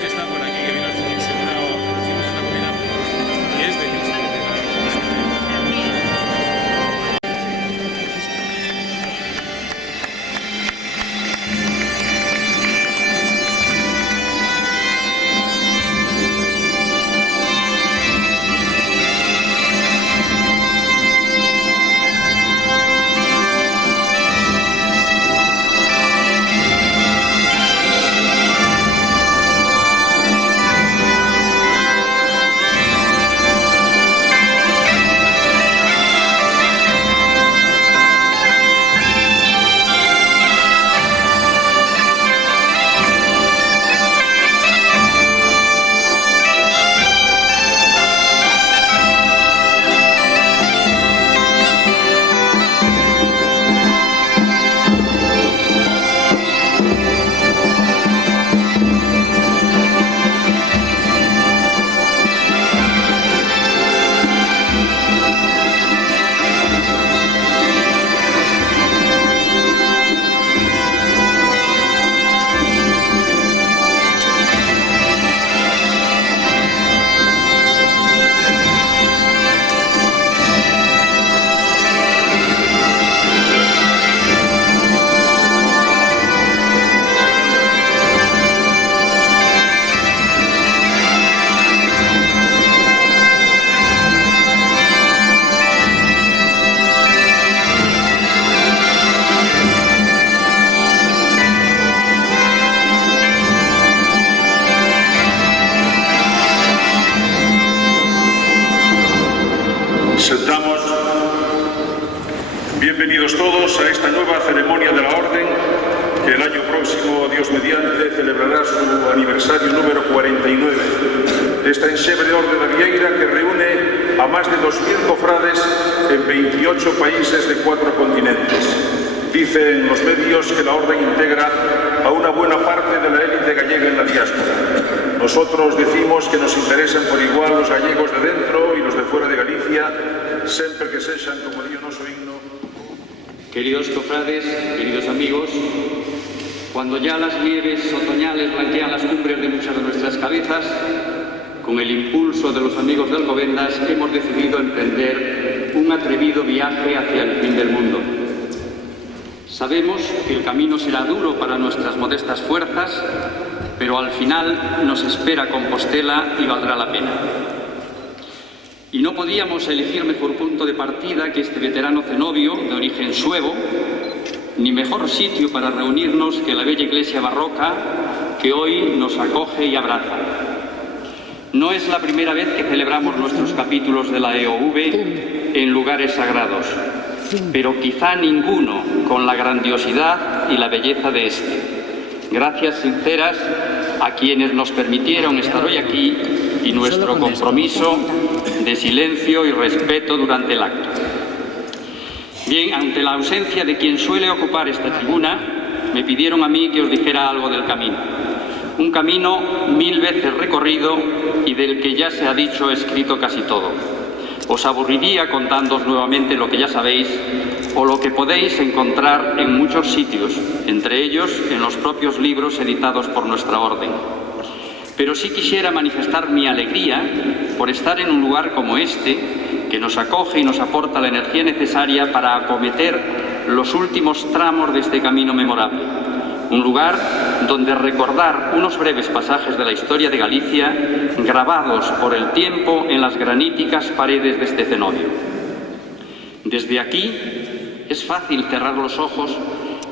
que está por aquí, que vino seleccionado, conocimos la comida y es de Sentamos. Bienvenidos todos a esta nueva ceremonia de la Orden, que el año próximo, Dios mediante, celebrará su aniversario número 49. Esta enxebre Orde da Vieira que reúne a más de 2.000 cofrades en 28 países de 4 continentes. Dicen los medios que la Orden integra a una buena parte de la élite gallega en la diáspora. Nosotros decimos que nos interesan por igual los gallegos de dentro y los de fuera de Galicia, sempre que sexan, como di o noso himno. Queridos cofrades, queridos amigos, cuando ya las nieves otoñales blanquean las cumbres de muchas de nuestras cabezas, con el impulso de los amigos de Alcobendas hemos decidido emprender un atrevido viaje hacia el fin del mundo. Sabemos que el camino será duro para nuestras modestas fuerzas, pero al final nos espera Compostela y valdrá la pena. Y no podíamos elegir mejor punto de partida que este veterano cenobio de origen suevo, ni mejor sitio para reunirnos que la bella iglesia barroca que hoy nos acoge y abraza. No es la primera vez que celebramos nuestros capítulos de la EOV en lugares sagrados, pero quizá ninguno con la grandiosidad y la belleza de este. Gracias sinceras a quienes nos permitieron estar hoy aquí y nuestro compromiso de silencio y respeto durante el acto. Bien, ante la ausencia de quien suele ocupar esta tribuna, me pidieron a mí que os dijera algo del camino. Un camino 1000 veces recorrido y del que ya se ha dicho o escrito casi todo. Os aburriría contándoos nuevamente lo que ya sabéis o lo que podéis encontrar en muchos sitios, entre ellos en los propios libros editados por nuestra orden. Pero sí quisiera manifestar mi alegría por estar en un lugar como este, que nos acoge y nos aporta la energía necesaria para acometer los últimos tramos de este camino memorable. Un lugar donde recordar unos breves pasajes de la historia de Galicia, grabados por el tiempo en las graníticas paredes de este cenobio. Desde aquí es fácil cerrar los ojos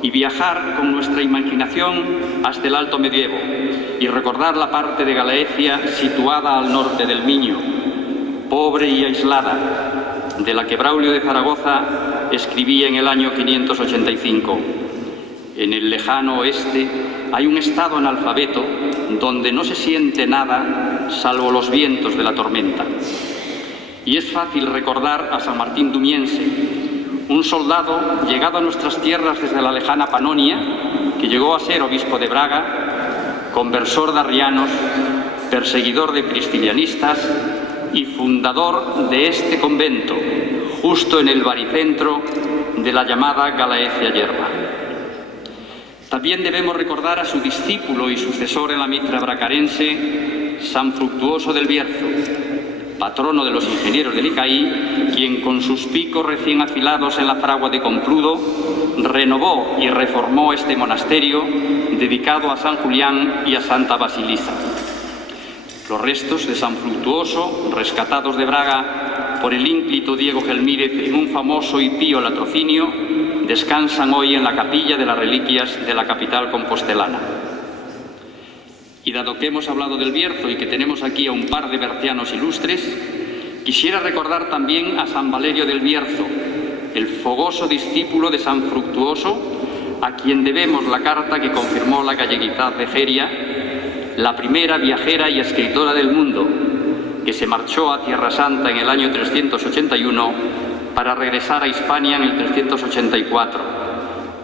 y viajar con nuestra imaginación hasta el Alto Medievo y recordar la parte de Galicia situada al norte del Miño, pobre y aislada, de la que Braulio de Zaragoza escribía en el año 585. En el lejano oeste hay un estado analfabeto donde no se siente nada salvo los vientos de la tormenta. Y es fácil recordar a San Martín Dumiense, un soldado llegado a nuestras tierras desde la lejana Panonia, que llegó a ser obispo de Braga, conversor de arrianos, perseguidor de cristianistas y fundador de este convento, justo en el baricentro de la llamada Galaecia Yerba. También debemos recordar a su discípulo y sucesor en la mitra bracarense, San Fructuoso del Bierzo, patrono de los ingenieros del ICAI, quien con sus picos recién afilados en la fragua de Compludo renovó y reformó este monasterio dedicado a San Julián y a Santa Basilisa. Los restos de San Fructuoso, rescatados de Braga por el ínclito Diego Gelmírez en un famoso y pío latrocinio, descansan hoy en la capilla de las reliquias de la capital compostelana. Y dado que hemos hablado del Bierzo y que tenemos aquí a un par de bercianos ilustres, quisiera recordar también a San Valerio del Bierzo, el fogoso discípulo de San Fructuoso, a quien debemos la carta que confirmó la galleguidad de Geria, la primera viajera y escritora del mundo, que se marchó a Tierra Santa en el año 381 para regresar a Hispania en el 384,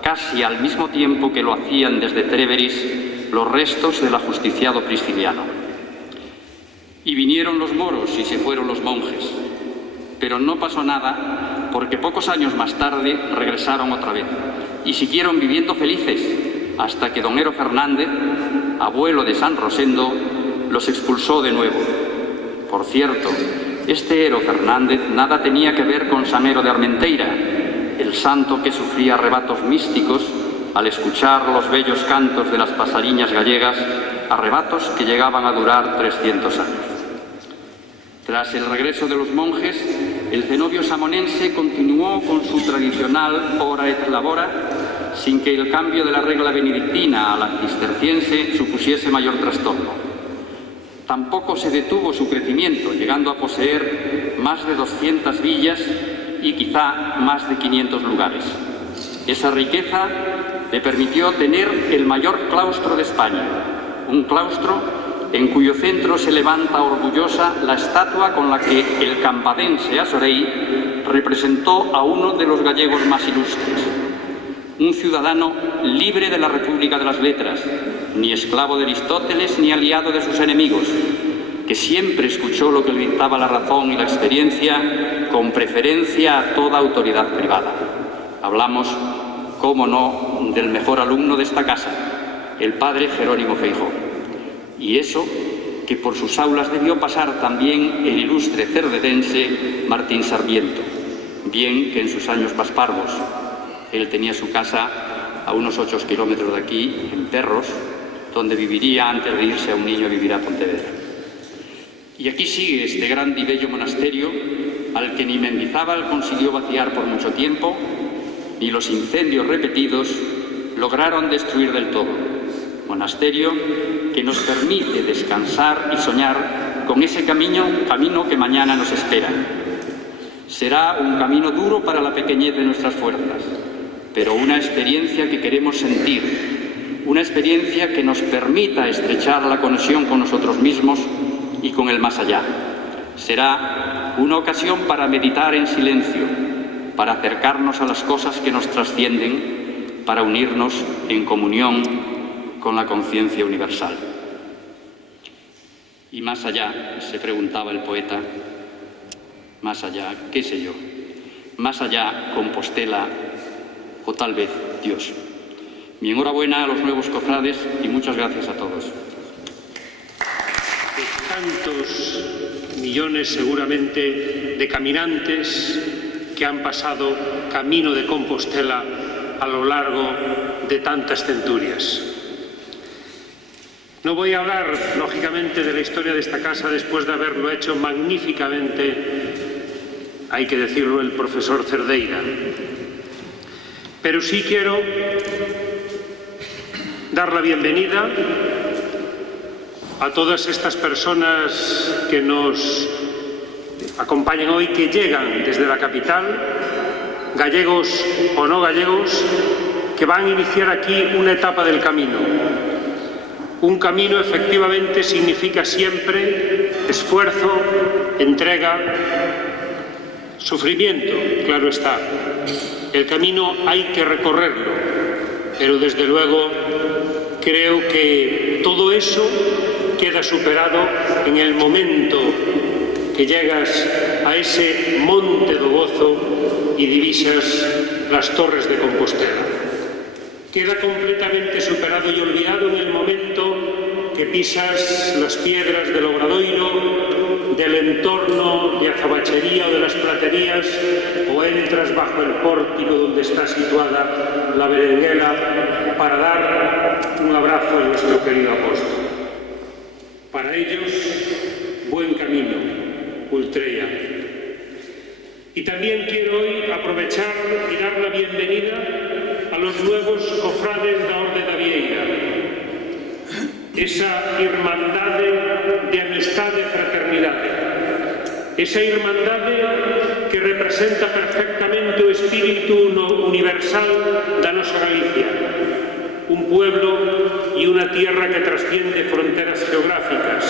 casi al mismo tiempo que lo hacían desde Tréveris los restos del ajusticiado Prisciliano. Y vinieron los moros y se fueron los monjes, pero no pasó nada porque pocos años más tarde regresaron otra vez y siguieron viviendo felices hasta que don Ero Fernández, abuelo de San Rosendo, los expulsó de nuevo. Por cierto, este Ero Fernández nada tenía que ver con San Ero de Armenteira, el santo que sufría arrebatos místicos al escuchar los bellos cantos de las pasariñas gallegas, arrebatos que llegaban a durar 300 años. Tras el regreso de los monjes, el cenobio samonense continuó con su tradicional hora et labora, sin que el cambio de la regla benedictina a la cisterciense supusiese mayor trastorno. Tampoco se detuvo su crecimiento, llegando a poseer más de 200 villas y quizá más de 500 lugares. Esa riqueza le permitió tener el mayor claustro de España, un claustro en cuyo centro se levanta orgullosa la estatua con la que el campadense Asorey representó a uno de los gallegos más ilustres, un ciudadano libre de la República de las Letras, ni esclavo de Aristóteles ni aliado de sus enemigos, que siempre escuchó lo que le dictaba la razón y la experiencia con preferencia a toda autoridad privada. Hablamos, cómo no, del mejor alumno de esta casa, el padre Jerónimo Feijóo. Y eso que por sus aulas debió pasar también el ilustre cervedense Martín Sarmiento, bien que en sus años más parvos. Él tenía su casa a unos 8 kilómetros de aquí, en Perros, donde viviría antes de irse a un niño a vivir a Pontevedra. Y aquí sigue este gran y bello monasterio, al que ni Mendizábal consiguió vaciar por mucho tiempo, ni los incendios repetidos lograron destruir del todo. Monasterio que nos permite descansar y soñar con ese camino que mañana nos espera. Será un camino duro para la pequeñez de nuestras fuerzas, pero una experiencia que queremos sentir, una experiencia que nos permita estrechar la conexión con nosotros mismos y con el más allá. Será una ocasión para meditar en silencio, para acercarnos a las cosas que nos trascienden, para unirnos en comunión con la conciencia universal. Y más allá, se preguntaba el poeta, más allá, qué sé yo, más allá, Compostela o tal vez Dios. Mi enhorabuena a los nuevos cofrades y muchas gracias a todos. Tantos millones seguramente de caminantes que han pasado camino de Compostela a lo largo de tantas centurias. No voy a hablar, lógicamente, de la historia de esta casa después de haberlo hecho magníficamente, hay que decirlo, el profesor Cerdeira. Pero sí quiero dar la bienvenida a todas estas personas que nos acompañan hoy, que llegan desde la capital, gallegos o no gallegos, que van a iniciar aquí una etapa del camino. Un camino efectivamente significa siempre esfuerzo, entrega, sufrimiento, claro está. El camino hay que recorrerlo, pero desde luego creo que todo eso queda superado en el momento que llegas a ese monte do Gozo y divisas las torres de Compostela. queda completamente superado y olvidado en el momento que pisas las piedras del Obradoiro, del entorno de Azabachería o de las Platerías, o entras bajo el pórtico donde está situada la Berenguela para dar un abrazo a nuestro querido apóstol. Para ellos, buen camino, Ultreya. Y también quiero hoy aprovechar y dar la bienvenida a los nuevos cofrades da Orde da Vieira, esa irmandade de amistade e fraternidade, esa irmandade que representa perfectamente o espírito universal da nosa Galicia, un pueblo y una tierra que trasciende fronteras geográficas.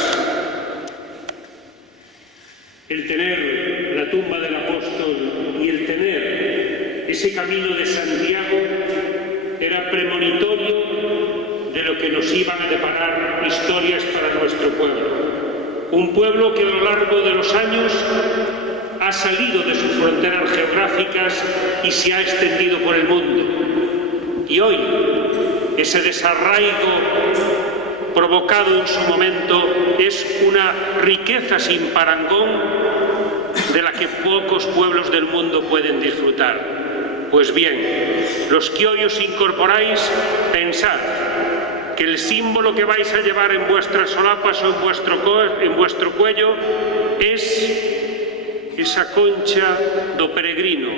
El tener la tumba del apóstol y el tener ese camino de Santiago era premonitorio de lo que nos iban a deparar historias para nuestro pueblo. Un pueblo que a lo largo de los años ha salido de sus fronteras geográficas y se ha extendido por el mundo. Y hoy, ese desarraigo provocado en su momento es una riqueza sin parangón de la que pocos pueblos del mundo pueden disfrutar. Pues bien, los que hoy os incorporáis, pensad que el símbolo que vais a llevar en vuestras solapas o en vuestro cuello es esa concha do peregrino,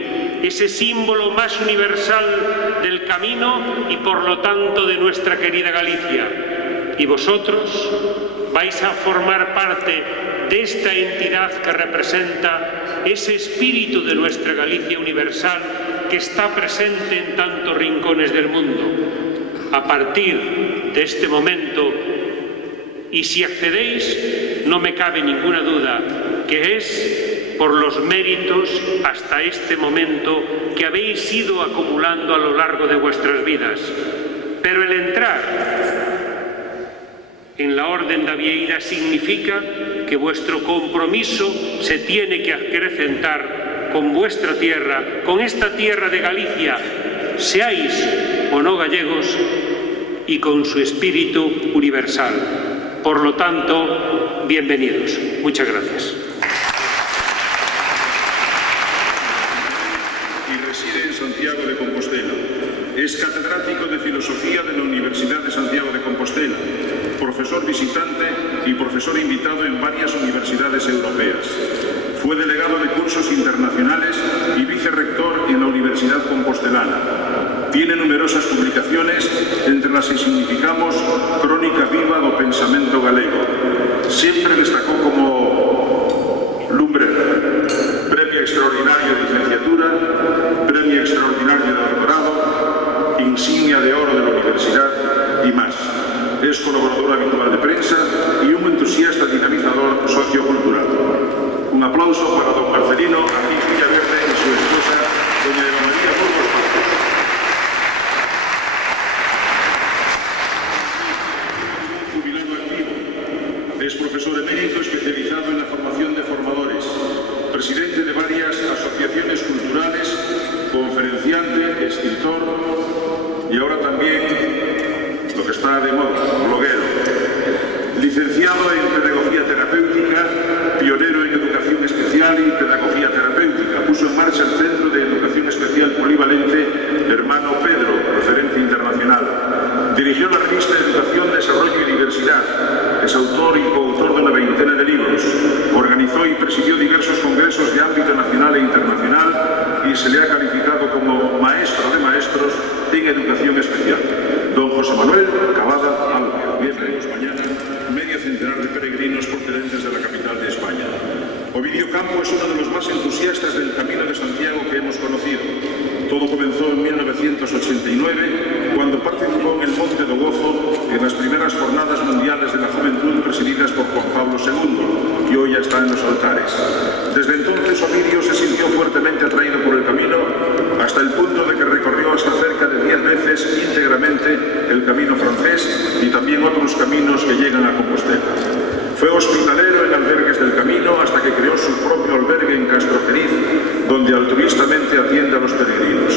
ese símbolo más universal del camino y por lo tanto de nuestra querida Galicia. Y vosotros vais a formar parte de esta entidad que representa ese espíritu de nuestra Galicia universal que está presente en tantos rincones del mundo. A partir de este momento, y si accedéis, no me cabe ninguna duda que es por los méritos hasta este momento que habéis ido acumulando a lo largo de vuestras vidas. Pero el entrar en la Orden da Vieira significa que vuestro compromiso se tiene que acrecentar con vuestra tierra, con esta tierra de Galicia, seáis o no gallegos, y con su espíritu universal. Por lo tanto, bienvenidos. Muchas gracias. Y reside en Santiago de Compostela. Es catedrático de Filosofía de la Universidad de Santiago de Compostela, profesor visitante y profesor invitado en varias universidades europeas. Fue delegado de cursos internacionales y vicerrector en la Universidad Compostelana. Tiene numerosas publicaciones, entre las que significamos Crónica Viva do Pensamento Galego. Siempre destacó como Lumbrer, Premio Extraordinario de Licenciatura, Premio Extraordinario de Doctorado, Insignia de Oro de la Universidad y más. Es colaborador habitual de prensa y un entusiasta dinamizador sociocultural. Un aplauso para don Marcelino Agil Villaverde y su esposa, doña Eva María Burgos Pazos. Jubilado activo. Es profesor emérito especializado en la formación de formadores, presidente de varias asociaciones culturales, conferenciante, escritor y ahora también lo que está de moda, bloguero. Licenciado en Pedagogía Terapéutica, pionero en Educación Especial y Pedagogía Terapéutica. Puso en marcha el Centro de Educación Especial Polivalente Hermano Pedro, referente internacional. Dirigió la revista Educación, Desarrollo y Diversidad. Es autor y coautor de una veintena de libros. Organizó y presidió diversos congresos de ámbito nacional e internacional y se le ha calificado como maestro de maestros en Educación Especial. Don José Manuel Cavada Álvarez. Bienvenidos mañana, medio centenar de peregrinos procedentes de la capital de España. Ovidio Campo es uno de los más entusiastas del Camino de Santiago que hemos conocido. Todo comenzó en 1989, cuando participó en el Monte do Gozo en las primeras jornadas mundiales de la juventud presididas por Juan Pablo II, que hoy ya está en los altares. Desde entonces Ovidio se sintió fuertemente atraído por el camino, hasta el punto de que recorrió hasta cerca de 10 veces íntegramente el camino francés y también otros caminos que llegan a Compostela. Fue hospitalero en albergues del camino hasta que creó su propio albergue en Castrojeriz, donde altruistamente atiende a los peregrinos.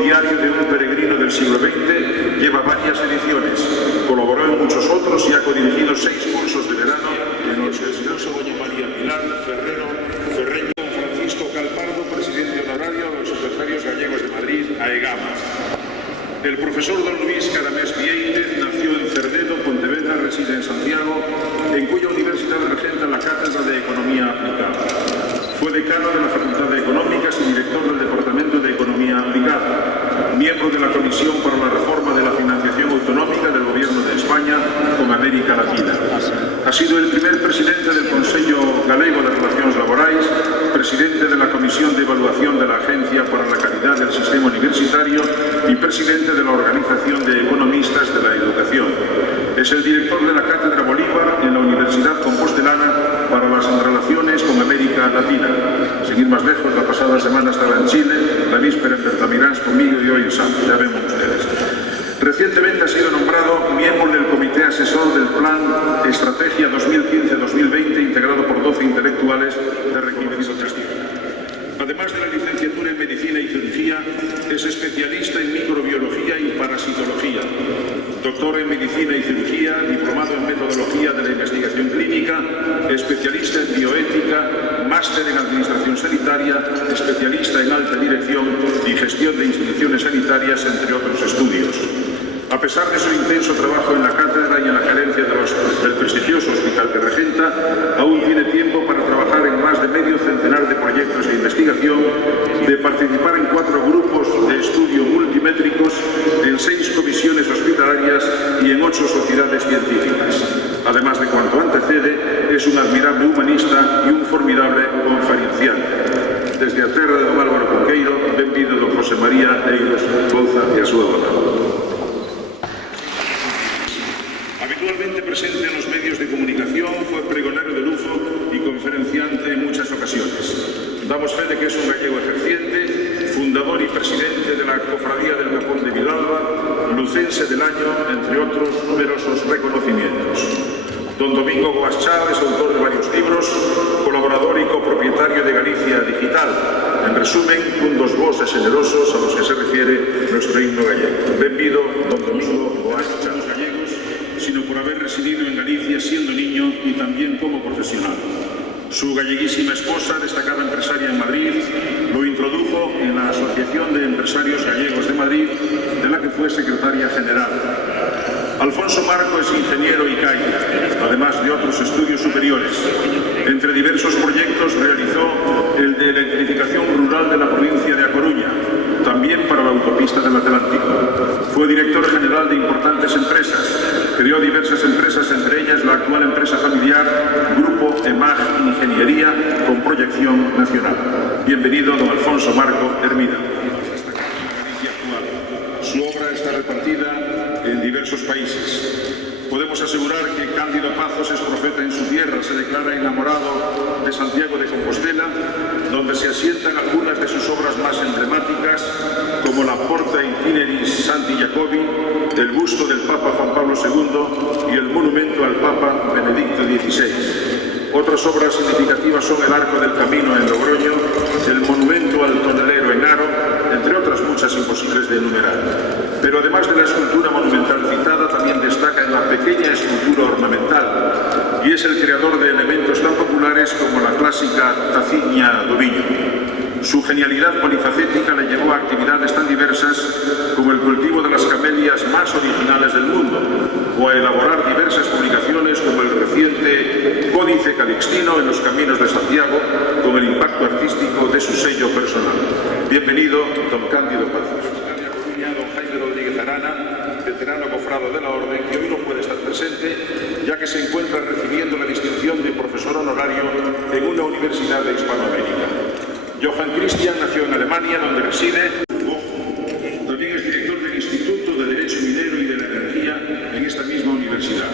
Diario de un peregrino del siglo XX lleva varias ediciones. Colaboró en muchos otros y ha codirigido 6 cursos de verano en los que doña María Pilar Ferreño, Francisco Calpardo, presidente honorario de los empresarios gallegos de Madrid, AEGAMA. El profesor don Luis Caramés Vieitez nació en Cerdedo, Pontevedra, reside en Santiago, en cuya universidad regenta la Cátedra de Economía Aplicada. Fue decano de la Facultad de Económicas y director del Departamento de Economía Aplicada, miembro de la Comisión para la Reforma de la Financiación Autonómica del Gobierno de España con América Latina. Ha sido el primer presidente del Consello Galego de Relacións Laborais, presidente de la Comisión de Evaluación de la Agencia para la Calidad del Sistema Universitario y presidente de la Organización de Economistas de la Educación. Es el director de la Cátedra Bolívar en la Universidad Compostelana para las relaciones con América Latina. Sin ir más lejos, la pasada semana estaba en Chile, la víspera en Bertamiráns conmigo y hoy en Santos. Ya vemos ustedes. Recientemente ha sido nombrado miembro del Comité Asesor del Plan Estrategia 2015-2020, integrado por 12 intelectuales de reconocido prestigio. Además de la licenciatura en Medicina y Cirugía, es especialista en microbiología y parasitología, doctor en Medicina y Cirugía, diplomado en Metodología de la Investigación Clínica, especialista en Bioética, máster en Administración Sanitaria, especialista en Alta Dirección y Gestión de Instituciones Sanitarias, entre otros estudios. A pesar de su intenso trabajo en la cátedra y en la gerencia del prestigioso hospital que regenta, aún tiene tiempo para trabajar en más de medio centenar de proyectos de investigación, de participar en 4 grupos de estudio multimétricos, en 6 comisiones hospitalarias y en 8 sociedades científicas. Además de cuanto antecede, es un admirable humanista y un formidable conferenciante. Desde a terra de don Álvaro Conqueiro, benvido don José María Eiros Bouza e a súa dona. Habitualmente presente en los medios de comunicación, fue pregonero de lujo y conferenciante en muchas ocasiones. Damos fe de que es un gallego ejerciente, fundador y presidente de la Cofradía del Capón de Vilalba, lucense del año, entre otros numerosos reconocimientos. Don Domingo Guaschao es autor de varios libros, colaborador y copropietario de Galicia Digital. En resumen, un dos voces generosos a los que se refiere nuestro himno gallego. Benvido, don Domingo Guaschao. Gallegos, sino por haber residido en Galicia siendo niño y también como profesional. Su galleguísima esposa, destacada empresaria en Madrid, lo introdujo en la Asociación de Empresarios Gallegos de Madrid, de la que fue secretaria general. Alfonso Marco es ingeniero ICAI, además de otros estudios superiores. Entre diversos proyectos realizó el de electrificación rural de la provincia de A Coruña, también para la autopista del Atlántico. Fue director general de importantes empresas. Creó diversas empresas, entre ellas la actual empresa familiar Grupo EMAG Ingeniería, con proyección nacional. Bienvenido, don Alfonso Marco Hermida. Su obra está repartida en diversos países. Podemos asegurar que Cándido Pazos es profeta en su tierra, se declara enamorado de Santiago de Compostela, donde se asientan algunas de sus obras más emblemáticas, como la Porta Itineris Santi Jacobi, el busto del Papa Juan Pablo II y el monumento al Papa Benedicto XVI. Otras obras significativas son el Arco del Camino en Logroño, el monumento al tonelero en Haro, entre otras muchas imposibles de enumerar. Pero además de la escultura monumental citada, también destaca en la pequeña escultura ornamental, y es el creador de elementos tan populares como la clásica taciña do viño. Su genialidad polifacética le llevó a actividades tan diversas como el cultivo de las camelias más originales del mundo, o a elaborar diversas publicaciones como el reciente Códice Calixtino en los Caminos de Santiago, con el impacto artístico de su sello personal. Bienvenido, don Cándido Pazos. Don Jaime Rodríguez Arana, veterano cofrado de la Orden, que hoy no puede estar presente, ya que se encuentra recibiendo la distinción de profesor honorario en una universidad de Hispanoamérica. Johann Christian nació en Alemania, donde reside. También es director del Instituto de Derecho Minero y de la Energía en esta misma universidad.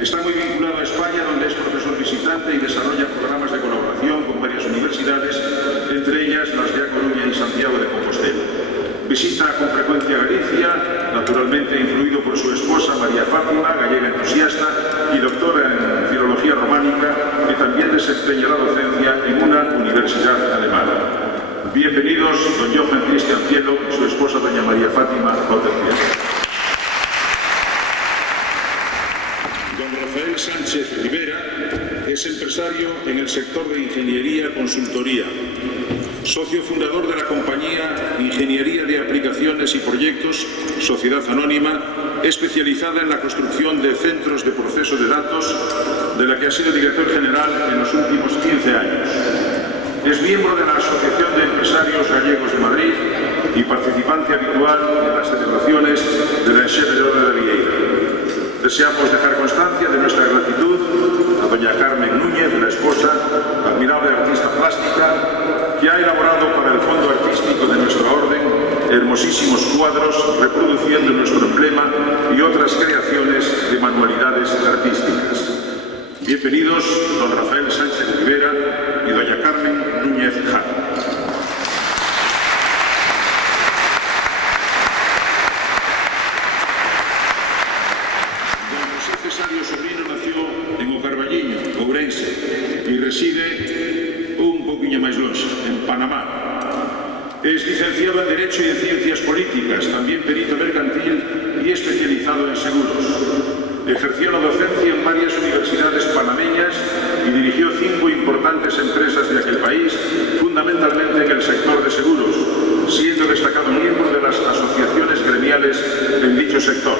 Está muy vinculado a España, donde es profesor visitante y desarrolla programas de colaboración con varias universidades, entre ellas las de A Coruña y Santiago de Compostela. Visita con frecuencia Galicia, naturalmente influido por su esposa María Fátima, gallega entusiasta y doctora en Filología Románica, que también desempeña la docencia en una universidad alemana. Bienvenidos, don Johann Christian doña María Fátima Boterpiel. Don Rafael Sánchez Rivera es empresario en el sector de ingeniería consultoría, socio fundador de la compañía Ingeniería de Aplicaciones y Proyectos, Sociedad Anónima, especializada en la construcción de centros de proceso de datos, de la que ha sido director general en los últimos 15 años. Es miembro de la Asociación de Empresarios Gallegos de Madrid y participante habitual en las celebraciones de la Enxebre de Orde da Vieira. Deseamos dejar constancia de nuestra gratitud a doña Carmen Núñez, la esposa, admirable artista plástica, que ha elaborado para el Fondo Artístico de nuestra Orden hermosísimos cuadros reproduciendo nuestro emblema y otras creaciones de manualidades artísticas. Bienvenidos, don Rafael Sánchez Rivera y doña Carmen Núñez Jano. Y reside un poquinho máis longe, en Panamá. Es licenciado en Derecho y en Ciencias Políticas, también perito mercantil y especializado en seguros. Ejerció la docencia en varias universidades panameñas y dirigió 5 importantes empresas de aquel país, fundamentalmente en el sector de seguros, siendo destacado miembro de las asociaciones gremiales en dicho sector.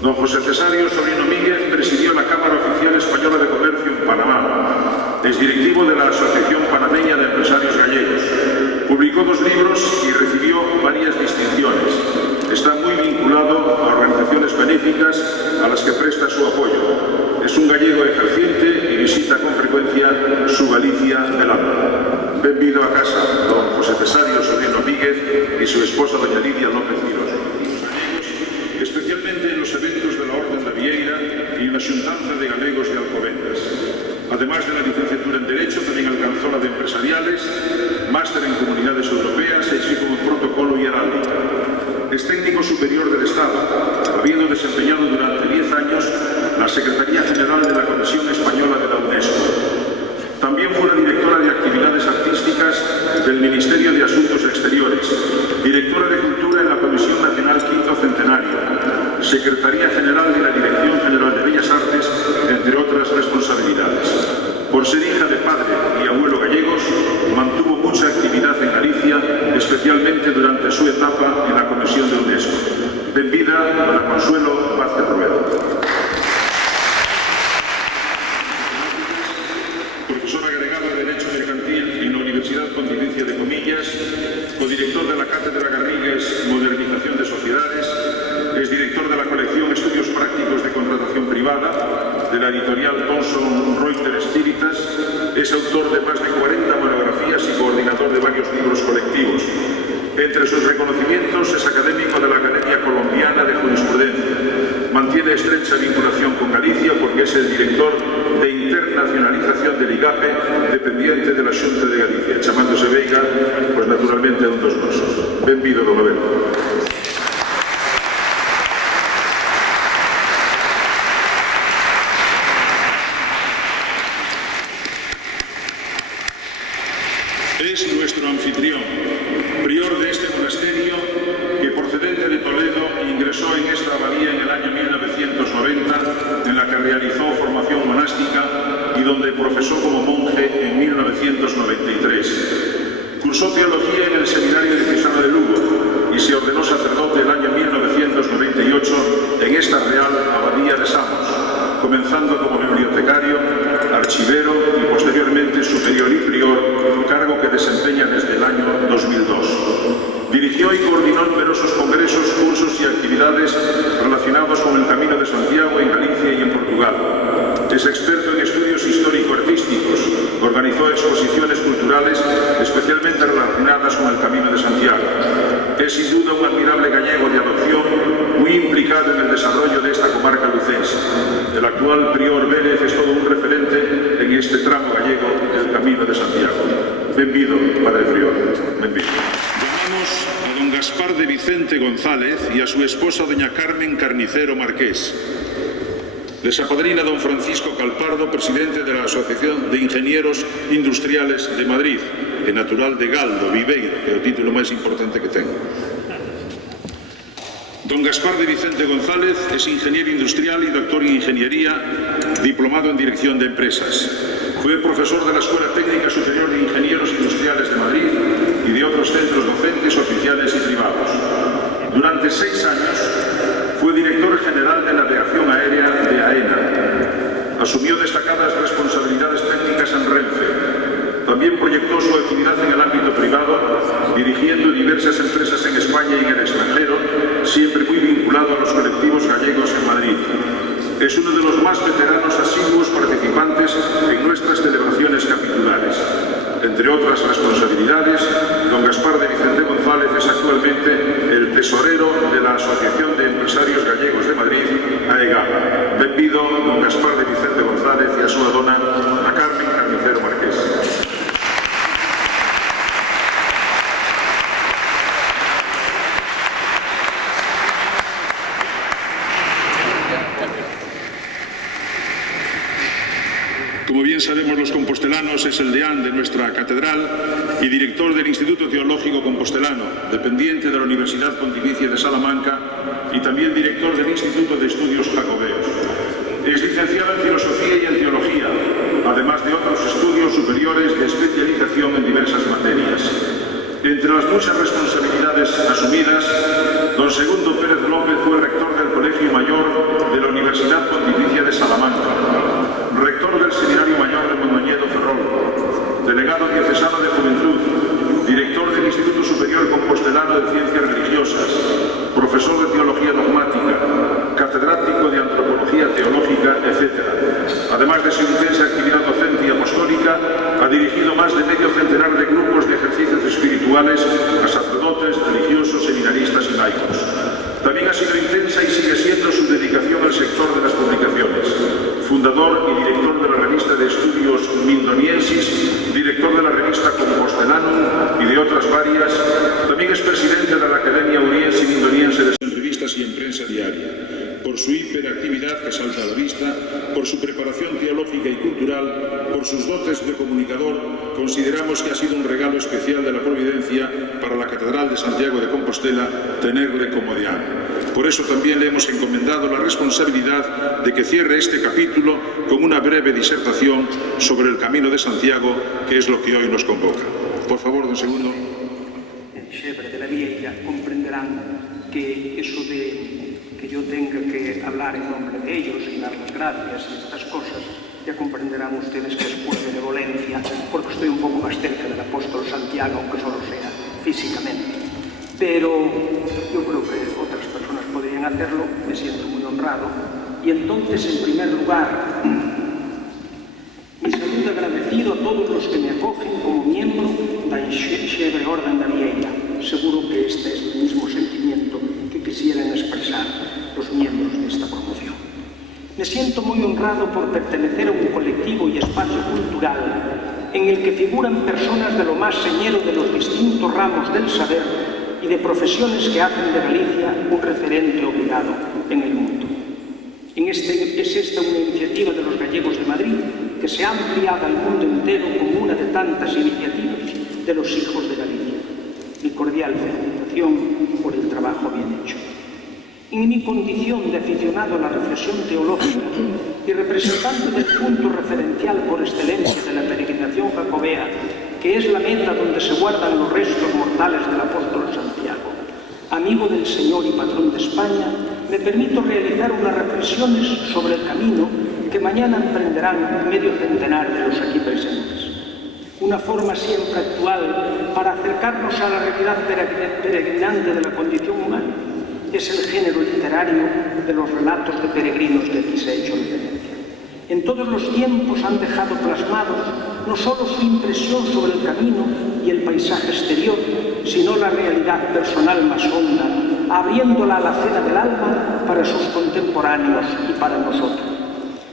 Don José Cesario Sobrino Míguez presidió la Cámara Oficial Española de Comercio en Panamá. Es directivo de la Asociación Panameña de Empresarios Gallegos. Publicó 2 libros y recibió varias distinciones. Está muy vinculado a organizaciones benéficas a las que presta su apoyo. Es un gallego ejerciente y visita con frecuencia su Galicia del alma. Benvido a casa, don José Cesario Sobrino Míguez y su esposa doña Lidia López Quirós. Especialmente en los eventos de la Orden da Vieira y en la Xuntanza de Galegos de Alcobendas. Además de la licenciatura en Derecho, también alcanzó la de Empresariales, máster en Comunidades Europeas, así como en Protocolo y Heráldica. Es técnico superior del Estado, habiendo desempeñado durante 10 años la Secretaría General de la Comisión Española de la UNESCO. También fue la directora de Actividades Artísticas del Ministerio de Asuntos Exteriores, directora de Cultura en la Comisión Nacional Quinto Centenario, Secretaría General de la Dirección General de Bellas Artes, entre otras responsabilidades. Por ser hija de padre y abuelo gallegos, mantuvo mucha actividad en Galicia, especialmente durante su etapa en la Comisión de UNESCO. Benvida a la Consuelo Vázquez Ruedo. Profesor agregado de Derecho Mercantil en la Universidad Pontificia de Comillas, codirector de la Cátedra Garrigues Modernización de Sociedades, es director de la colección Estudios Prácticos de Contratación Privada de la editorial Thomson Reuters Spiritas, es autor de más de 40 monografías y coordinador de varios libros colectivos. Entre sus reconocimientos es académico de la Academia Colombiana de Jurisprudencia. Mantiene estrecha vinculación con Galicia porque es el director de internacionalización del IGAPE, dependiente de la Xunta de Galicia. Chamándose Veiga, pues naturalmente a un dos nosos. Benvido, don Abel. Es nuestro anfitrión, prior de este monasterio, que procedente de Toledo ingresó en esta abadía en el año 1990, en la que realizó formación monástica y donde profesó como monje en 1993. Cursó teología en el Seminario Diocesano de Lugo y se ordenó sacerdote el año 1998 en esta Real Abadía de Samos, comenzando como bibliotecario, archivero y posteriormente superior y prior, cargo que desempeña desde el año 2002. Dirigió y coordinó numerosos congresos, cursos y actividades relacionados con el Camino de Santiago en Galicia y en Portugal. Es experto en estudios histórico-artísticos, organizó exposiciones culturales especialmente relacionadas con el Camino de Santiago. Es sin duda un admirable gallego de adopción, muy implicado en el desarrollo de esta comarca lucense. El actual prior Vélez es todo un referente en este tramo gallego del Camino de Santiago. Benvido, padre prior. Benvido. Llamamos a don Gaspar de Vicente González y a su esposa doña Carmen Carnicero Marqués. Les apadrina don Francisco Calpardo, presidente de la Asociación de Ingenieros Industriales de Madrid, e natural de Galdo, Viveiro, que é o título máis importante que ten. Don Gaspar de Vicente González es ingeniero industrial y doctor en ingeniería, diplomado en dirección de empresas. Fue profesor de la Escuela Técnica Superior de Ingenieros Industriales de Madrid y de otros centros docentes oficiales y privados. Durante 6 años fue director general de Navegación Aérea de AENA. Asumió destacadas responsabilidades técnicas en Renfe. También proyectó su actividad en el ámbito privado, dirigiendo diversas empresas en España y en el extranjero, siempre muy vinculado a los colectivos gallegos en Madrid. Es uno de los más veteranos asiduos participantes en nuestras celebraciones capitulares. Entre otras responsabilidades, don Gaspar de Vicente González es actualmente el tesorero de la Asociación de Empresarios Gallegos de Madrid, AEGAMA. Benvido, don Gaspar de Vicente González, e a súa dona, a Carmen Carnicero Marqués. Como bien sabemos los compostelanos, es el deán de nuestra catedral y director del Instituto Teológico Compostelano, dependiente de la Universidad Pontificia de Salamanca y también director del Instituto de Estudios Jacobeos. Es licenciado en Filosofía y en Teología, además de otros estudios superiores de especialización en diversas materias. Entre las muchas responsabilidades asumidas, don Segundo Pérez López fue rector del Colegio Mayor de la Universidad Pontificia de Salamanca, rector del Seminario Mayor de Mondoñedo Ferrol, delegado diocesano de Juventud, director del Instituto Superior Compostelano de Ciencias Religiosas, profesor de Teología Dogmática, catedrático de Antropología Teológica, etc. Además de su intensa actividad docente y apostólica, ha dirigido más de medio centenar de grupos de ejercicios espirituales a sacerdotes, religiosos, seminaristas y laicos. También ha sido intensa y sigue siendo su dedicación al sector de las publicaciones. Fundador y director de la revista de estudios Mindoniensis, director de la revista Compostelanum y de otras varias. También es presidente de la Academia Uriense y Mindoniense de Revistas y en Prensa Diaria. Por su hiperactividad que salta a la vista, por su preparación teológica y cultural, por sus dotes de comunicador, consideramos que ha sido un regalo especial de la Providencia para la Catedral de Santiago de Compostela tenerle como deán. Por eso también le hemos encomendado la responsabilidad de que cierre este capítulo con una breve disertación sobre el Camino de Santiago, que es lo que hoy nos convoca. Por favor, don Segundo. En Xebre de la Vieira comprenderán que eso de que yo tenga que hablar en nombre de ellos y dar las gracias y estas cosas, ya comprenderán ustedes que es pura benevolencia, porque estoy un poco más cerca del apóstol Santiago, aunque solo sea físicamente. Pero yo creo que otras personas podrían hacerlo, me siento muy honrado. Y entonces, en primer lugar, mi saludo agradecido a todos los que me acogen como miembro da Xebre Orden da Vieira. Seguro que este es el mismo sentimiento que quisieran expresar los miembros de esta promoción. Me siento muy honrado por pertenecer a un colectivo y espacio cultural en el que figuran personas de lo más señero de los distintos ramos del saber y de profesiones que hacen de Galicia un referente obligado en el mundo. Es esta una iniciativa de los gallegos de Madrid que se ha ampliado al mundo entero como una de tantas iniciativas de los hijos de Galicia. Mi cordial felicitación por el trabajo bien hecho. En mi condición de aficionado a la reflexión teológica y representante del punto referencial por excelencia de la peregrinación jacobea, que es la meta donde se guardan los restos mortales del apóstol Santiago, amigo del Señor y patrón de España, me permito realizar unas reflexiones sobre el camino que mañana emprenderán medio centenar de los aquí presentes. Una forma siempre actual para acercarnos a la realidad peregrinante de la condición humana es el género literario de los relatos de peregrinos que aquí se ha hecho referencia. En todos los tiempos han dejado plasmados no solo su impresión sobre el camino y el paisaje exterior, sino la realidad personal más honda, abriéndola a la cena del alma para sus contemporáneos y para nosotros.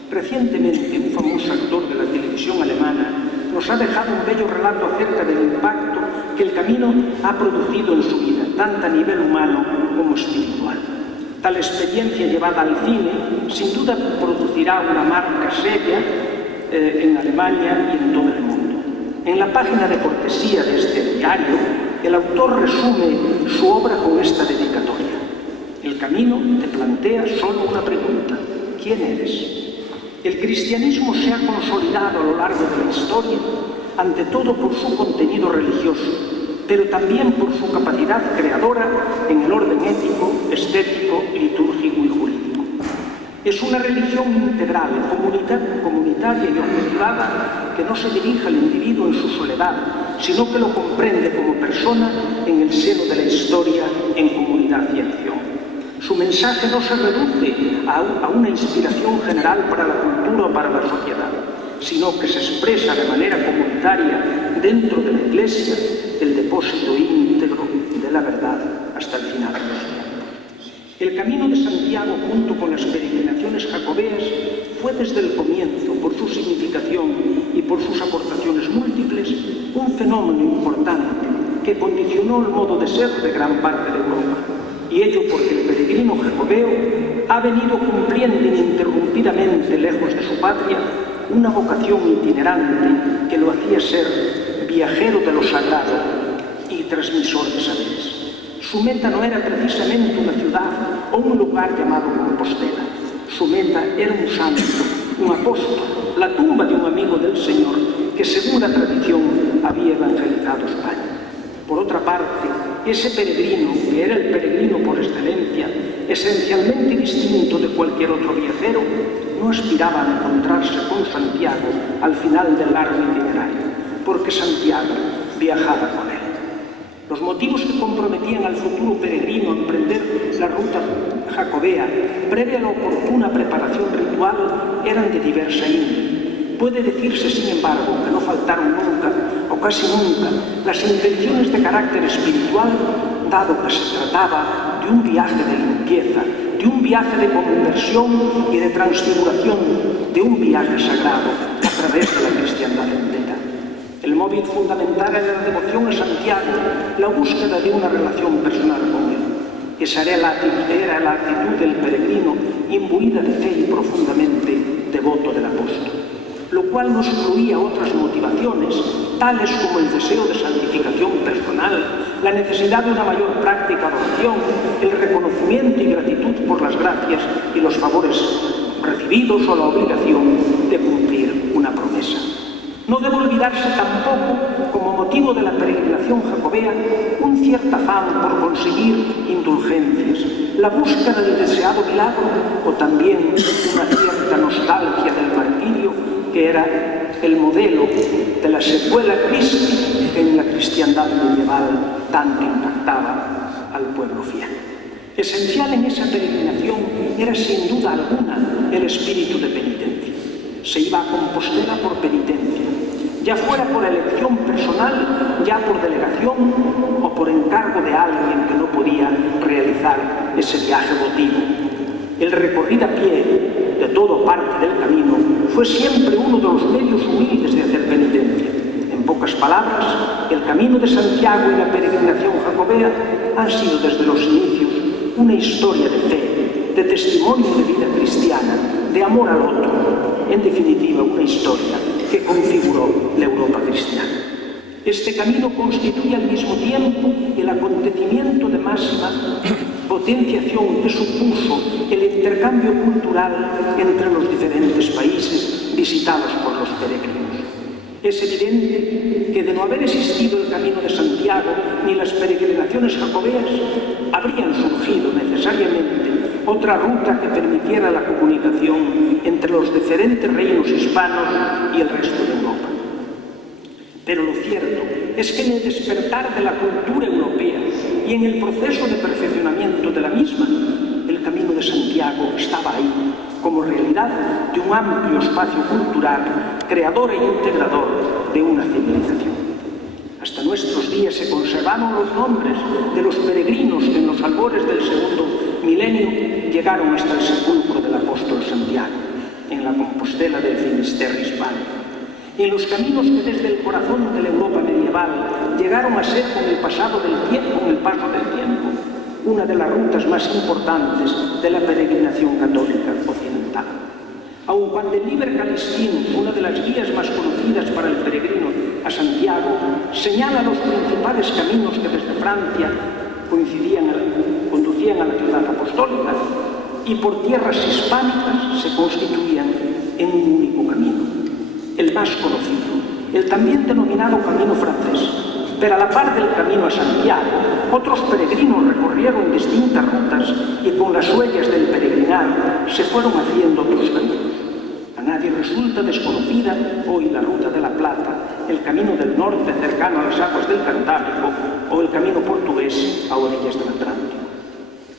Recientemente, un famoso actor de la televisión alemana nos ha dejado un bello relato acerca del impacto que el camino ha producido en su vida, tanto a nivel humano como espiritual. Tal experiencia llevada al cine, sin duda producirá una marca seria en Alemania y en todo el mundo. En la página de cortesía de este diario, el autor resume su obra con esta dedicatoria. El camino camino te plantea solo una pregunta: ¿quién eres? El cristianismo se ha consolidado a lo largo de la historia, ante todo por su contenido religioso, pero también por su capacidad creadora en el orden ético, estético, litúrgico y jurídico. Es una religión integral, comunitaria y organizada, que no se dirige al individuo en su soledad, sino que lo comprende como persona en el seno de la historia, en comunidad y acción. Su mensaje no se reduce a una inspiración general para la cultura o para la sociedad, sino que se expresa de manera comunitaria dentro de la Iglesia, el depósito íntegro de la verdad hasta el final de los tiempos. El Camino de Santiago, junto con las peregrinaciones jacobeas, fue desde el comienzo, por su significación y por sus aportaciones múltiples, un fenómeno importante que condicionó el modo de ser de gran parte de Europa. Y ello porque el peregrino jacobeo ha venido cumpliendo ininterrumpidamente, lejos de su patria, una vocación itinerante que lo hacía ser viajero de lo sagrado y transmisor de saberes. Su meta no era precisamente una ciudad o un lugar llamado Compostela. Su meta era un santo, un apóstol, la tumba de un amigo del Señor que, según la tradición, había evangelizado España. Por otra parte, ese peregrino, que era el peregrino por excelencia, esencialmente distinto de cualquier otro viajero, no aspiraba a encontrarse con Santiago al final del largo itinerario, porque Santiago viajaba con él. Los motivos que comprometían al futuro peregrino a emprender la ruta jacobea, previa a la oportuna preparación ritual, eran de diversa índole. Puede decirse, sin embargo, que no faltaron nunca, o casi nunca, las intenciones de carácter espiritual, dado que se trataba de un viaje de limpieza, de un viaje de conversión y de transfiguración, de un viaje sagrado a través de la cristiandad entera. El móvil fundamental era la devoción a Santiago, la búsqueda de una relación personal con él. Esa era la actitud del peregrino, imbuida de fe y profundamente devoto del apóstol, lo cual no excluía otras motivaciones, tales como el deseo de santificación personal, la necesidad de una mayor práctica de oración, el reconocimiento y gratitud por las gracias y los favores recibidos o la obligación de cumplir una promesa. No debe olvidarse tampoco, como motivo de la peregrinación jacobea, un cierto afán por conseguir indulgencias, la búsqueda del deseado milagro o también una cierta nostalgia del martirio, que era el modelo de la secuela Christi que en la cristiandad medieval tanto impactaba al pueblo fiel. Esencial en esa peregrinación era sin duda alguna el espíritu de penitencia. Se iba a Compostela por penitencia, ya fuera por elección personal, ya por delegación o por encargo de alguien que no podía realizar ese viaje votivo. El recorrido a pie de toda parte del camino fue siempre uno de los medios humildes de hacer penitencia. En pocas palabras, el Camino de Santiago y la peregrinación jacobea han sido desde los inicios una historia de fe, de testimonio de vida cristiana, de amor al otro, en definitiva una historia que configuró la Europa cristiana. Este camino constituye al mismo tiempo el acontecimiento de máxima potenciación que supuso el intercambio cultural entre los diferentes países visitados por los peregrinos. Es evidente que de no haber existido el Camino de Santiago ni las peregrinaciones jacobeas, habrían surgido necesariamente otra ruta que permitiera la comunicación entre los diferentes reinos hispanos y el resto de Europa. Pero lo cierto es que en el despertar de la cultura europea y en el proceso de perfeccionamiento de la misma, el Camino de Santiago estaba ahí, como realidad de un amplio espacio cultural, creador e integrador de una civilización. Hasta nuestros días se conservaron los nombres de los peregrinos que en los albores del segundo milenio llegaron hasta el sepulcro del apóstol Santiago, en la Compostela del Finisterre hispano. En los caminos que desde el corazón de la Europa medieval llegaron a ser con el paso del tiempo, una de las rutas más importantes de la peregrinación católica occidental. Aun cuando el Liber Calistín, una de las guías más conocidas para el peregrino a Santiago, señala los principales caminos que desde Francia conducían a la ciudad apostólica, apostólica y por tierras hispánicas se constituían en un único camino, el más conocido, el también denominado Camino Francés. Pero a la par del camino a Santiago, otros peregrinos recorrieron distintas rutas y con las huellas del peregrinar se fueron haciendo otros caminos. A nadie resulta desconocida hoy la Ruta de la Plata, el Camino del Norte cercano a las aguas del Cantábrico o el Camino Portugués a orillas del Atlántico.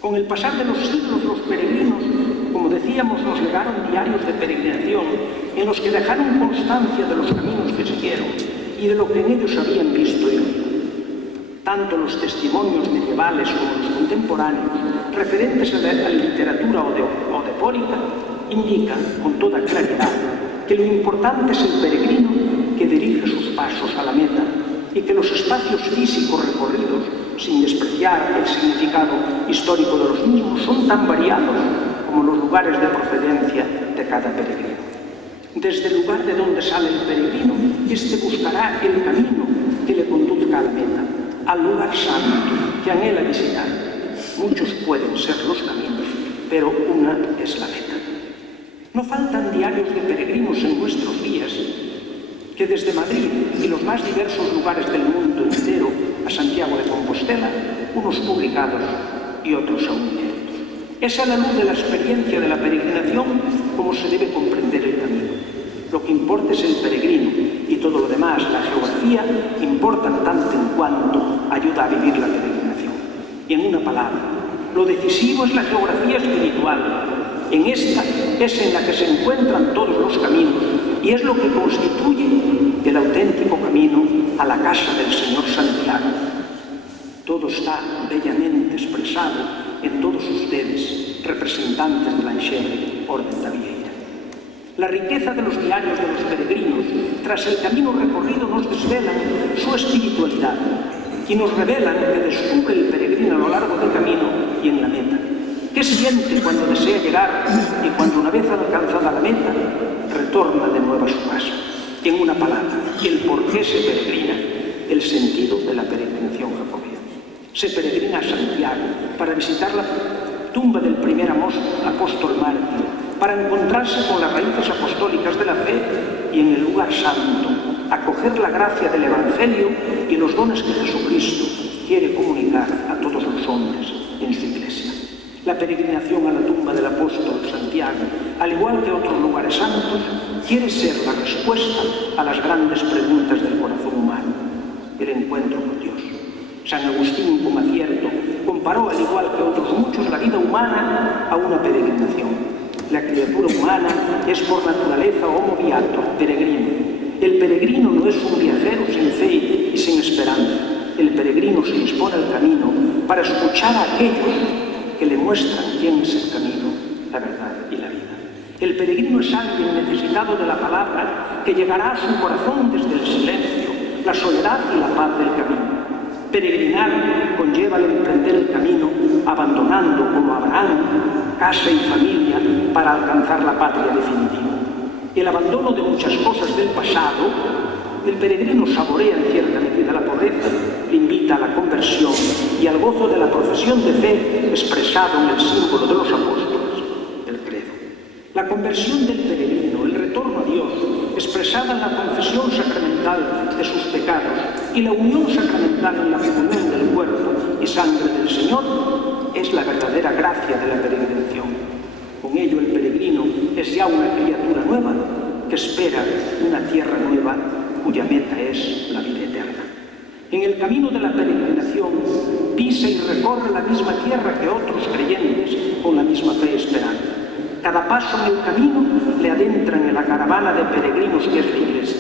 Con el pasar de los siglos, los peregrinos, como decíamos, nos legaron diarios de peregrinación en los que dejaron constancia de los caminos que siguieron y de lo que en ellos habían visto y oído. Tanto los testimonios medievales como los contemporáneos, referentes a la literatura odepórica, indican con toda claridad que lo importante es el peregrino que dirige sus pasos a la meta y que los espacios físicos recorridos, sin despreciar el significado histórico de los mismos, son tan variados como los lugares de procedencia de cada peregrino. Desde el lugar de donde sale el peregrino, éste buscará el camino que le conduzca a la meta, al lugar santo que anhela visitar. Muchos pueden ser los caminos, pero una es la meta. No faltan diarios de peregrinos en nuestros días que desde Madrid y los más diversos lugares del mundo entero a Santiago de Compostela, unos publicados y otros aún inéditos. Es a la luz de la experiencia de la peregrinación como se debe comprender el camino. Lo que importa es el peregrino y todo lo demás, la geografía, importan tanto en cuanto ayuda a vivir la peregrinación. Y en una palabra, lo decisivo es la geografía espiritual. En esta es en la que se encuentran todos los caminos y es lo que constituye el auténtico camino a la casa del Señor Santiago. Todo está bellamente expresado en todos ustedes, representantes de la enxebre Orden da Vieira. La riqueza de los diarios de los peregrinos, tras el camino recorrido, nos desvelan su espiritualidad y nos revelan que descubre el peregrino a lo largo del camino y en la meta. ¿Qué siente cuando desea llegar y cuando una vez alcanzada la meta, retorna de nuevo a su casa? En una palabra, el por qué se peregrina, el sentido de la peregrinación jacobea. Se peregrina a Santiago para visitar la tumba del primer apóstol mártir, para encontrarse con las raíces apostólicas de la fe y en el lugar santo, acoger la gracia del Evangelio y los dones que Jesucristo quiere comunicar a todos los hombres en su iglesia. La peregrinación a la tumba del apóstol Santiago, al igual que otros lugares santos, quiere ser la respuesta a las grandes preguntas del corazón humano, el encuentro con Dios. San Agustín, con acierto, comparó, al igual que otros muchos, la vida humana a una peregrinación. La criatura humana es por naturaleza homo viator, peregrino. El peregrino no es un viajero sin fe y sin esperanza. El peregrino se dispone al camino para escuchar a aquellos que le muestran quién es el camino, la verdad y la vida. El peregrino es alguien necesitado de la palabra que llegará a su corazón desde el silencio, la soledad y la paz del camino. Peregrinar conlleva el emprender el camino abandonando, como Abraham, casa y familia para alcanzar la patria definitiva. El abandono de muchas cosas del pasado, el peregrino saborea en cierta medida la pobreza, le invita a la conversión y al gozo de la profesión de fe expresado en el símbolo de los apóstoles, el credo. La conversión del peregrino, el retorno a Dios, expresada en la confesión sacramental de sus pecados y la unión sacramental en la comunión del cuerpo y sangre del Señor, es la verdadera gracia de la peregrinación. Con ello el peregrino es ya una criatura nueva que espera una tierra nueva cuya meta es la vida eterna. En el camino de la peregrinación pisa y recorre la misma tierra que otros creyentes con la misma fe y esperanza. Cada paso en el camino le adentran en la caravana de peregrinos que es la Iglesia.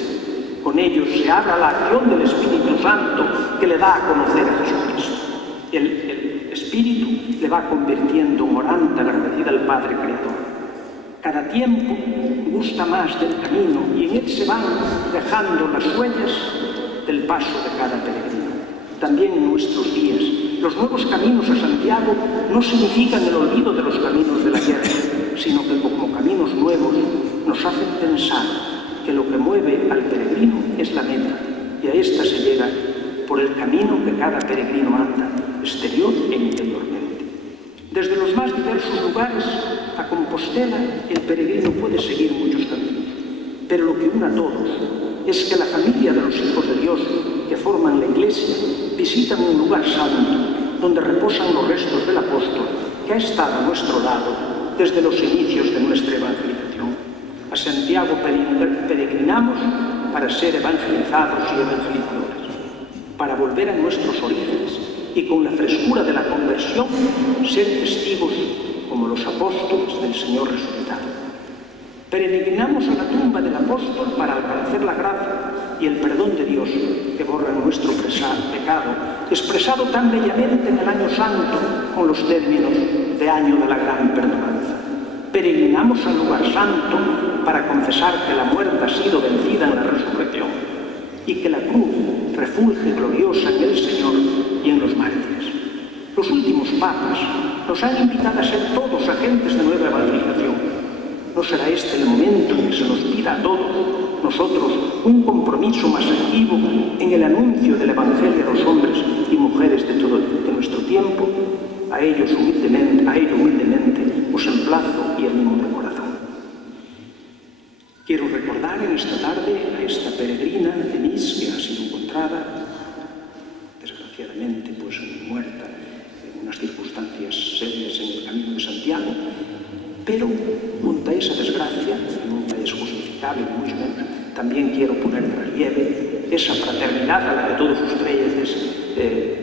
Con ellos se abra la acción del Espíritu Santo que le da a conocer a Jesucristo. El Espíritu le va convirtiendo en orante agradecida al Padre Creador. Cada tiempo gusta más del camino y en él se van dejando las huellas del paso de cada peregrino. También en nuestros días, los nuevos caminos a Santiago no significan el olvido de los caminos de la guerra, sino que como caminos nuevos nos hacen pensar que lo que mueve al peregrino es la meta y a esta se llega por el camino que cada peregrino anda, exterior e interiormente. Desde los más diversos lugares a Compostela, el peregrino puede seguir muchos caminos, pero lo que une a todos es que la familia de los hijos de Dios que forman la Iglesia visitan un lugar santo donde reposan los restos del apóstol que ha estado a nuestro lado desde los inicios de nuestra evangelización. A Santiago peregrinamos para ser evangelizados y evangelizadores, para volver a nuestros orígenes y con la frescura de la conversión ser testigos como los apóstoles del Señor resucitado. Peregrinamos a la tumba del apóstol para alcanzar la gracia y el perdón de Dios que borra nuestro pecado, expresado tan bellamente en el Año Santo con los términos de Año de la Gran Perdonanza. Peregrinamos al lugar santo para confesar que la muerte ha sido vencida en la resurrección y que la cruz refulge gloriosa en el Señor y en los mártires. Los últimos papas nos han invitado a ser todos agentes de nueva evangelización. ¿No será este el momento en que se nos pida a todos nosotros un compromiso más activo en el anuncio del Evangelio a los hombres y mujeres de nuestro tiempo? A ello humildemente os emplazo y animo de corazón. Quiero recordar en esta tarde a esta peregrina Denise que ha sido encontrada, desgraciadamente muerta en unas circunstancias serias en el camino de Santiago, pero junto a esa desgracia, que nunca es justificable, mucho menos, también quiero poner de relieve esa fraternidad a la que todos ustedes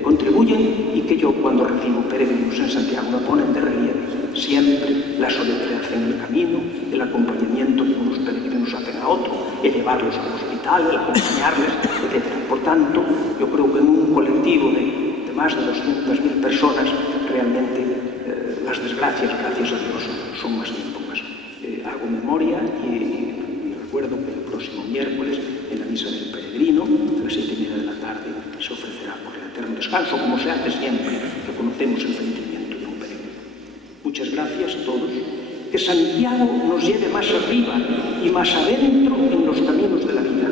contribuyen y que yo cuando recibo peregrinos en Santiago me ponen de relieve siempre la solidaridad en el camino, el acompañamiento que unos peregrinos hacen a otros, el llevarlos al hospital, el acompañarles, etc. Por tanto, yo creo que en un colectivo de más de 200.000 personas realmente las desgracias, gracias a Dios, son más bien pocas. Hago memoria y recuerdo que el próximo miércoles en la misa del peregrino, a las 7:30 de la tarde, se ofrecerá por el eterno descanso, como se hace siempre, reconocemos el fallecimiento de un peregrino. Muchas gracias a todos. Que Santiago nos lleve más arriba y más adentro en los caminos de la vida.